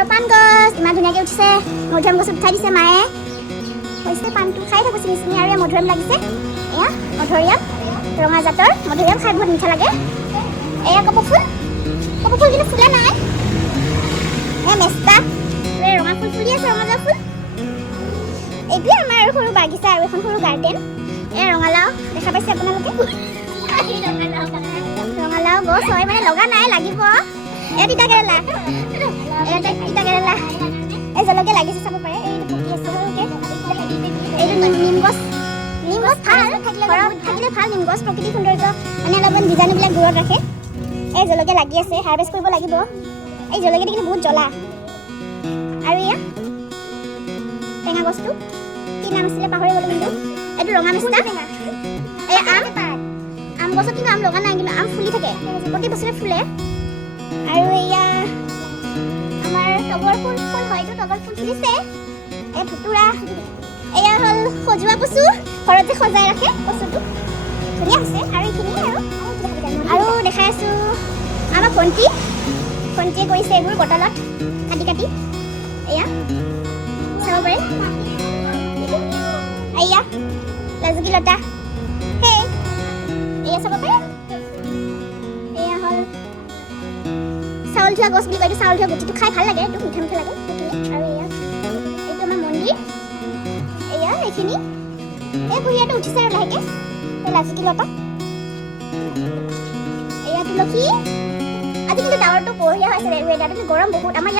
ঘৰৰ পাণ গছ ইমান ধুনীয়াকৈ উঠিছে মধুৰিআম গছত উঠাই দিছে মায়ে হৈছে পাণটো খাই থাকোঁ চিঙি চিঙি আৰু এয়া মধুৰিআম লাগিছে এয়া মধুৰিআম ৰঙা জাতৰ মধুৰিআম খাই বহুত মিঠা লাগে এয়া কপৌ ফুল কিন্তু ফুলা নাই এয়া মেষ্টা ৰঙা ফুল ফুলি আছে ৰঙালাও ফুল এইটোৱে আমাৰ আৰু সৰু বাগিচা আৰু এখন সৰু গাৰ্ডেন এয়া ৰঙালাও দেখা পাইছে আপোনালোকে ৰঙালাও গছ হয় মানে লগা নাই লাগিব এয়া তিতা কেৰেলা এই জলকীয়া লাগিছে চাব পাৰে এইটো পকি আছে সৰুকৈ এইটো নিম গছ ভাল ঘৰত থাকিলে ভাল নিম গছ প্ৰকৃতিক সৌন্দৰ্য মানে অলপমান বীজাণুবিলাক দূৰত ৰাখে এই জলকীয়া লাগি আছে হাৰভেষ্ট কৰিব লাগিব এই জলকীয়াটো কিন্তু বহুত জ্বলা আৰু এয়া টেঙা গছটো কি নাম আছিলে পাহৰি গ'লো কিন্তু এইটো ৰঙা মিষ্টা এই আম গছত কিন্তু আম লগা নাই কিন্তু আম ফুলি থাকে প্ৰতি বছৰে ফুলে আৰু এয়া আমাৰ তগৰ ফুল হয়তো তগৰ ফুল ফুলিছে এই ধুতুৰা এয়া হ'ল সজোৱা কচু ঘৰত যে সজাই ৰাখে কচুটো ধুনীয়া হৈছে আৰু এইখিনি আৰু দেখাই আছোঁ আমাৰ ভণ্টিয়ে কৰিছে এইবোৰ বটলত কাটি এয়া চাব পাৰে এয়া লাজুকী লতা সেই এয়া চাব পাৰে এয়া হ'ল চাউল ধোৱা গছ বুলি কয় এইটো চাউল ধোৱা গুটিটো খাই ভাল লাগে এইটো মিঠা মিঠা লাগে আৰু এয়া এইটো আমাৰ মন্দিৰ এয়া এইখিনি এই কুঁহিয়াৰটো উঠিছে আৰু লাহেকৈ এই লাজুকী লতা এয়া তুলসী আজি কিন্তু ডাৱৰটো বঢ়িয়া হৈছে ৱেডাৰটো গৰম বহুত আমাৰ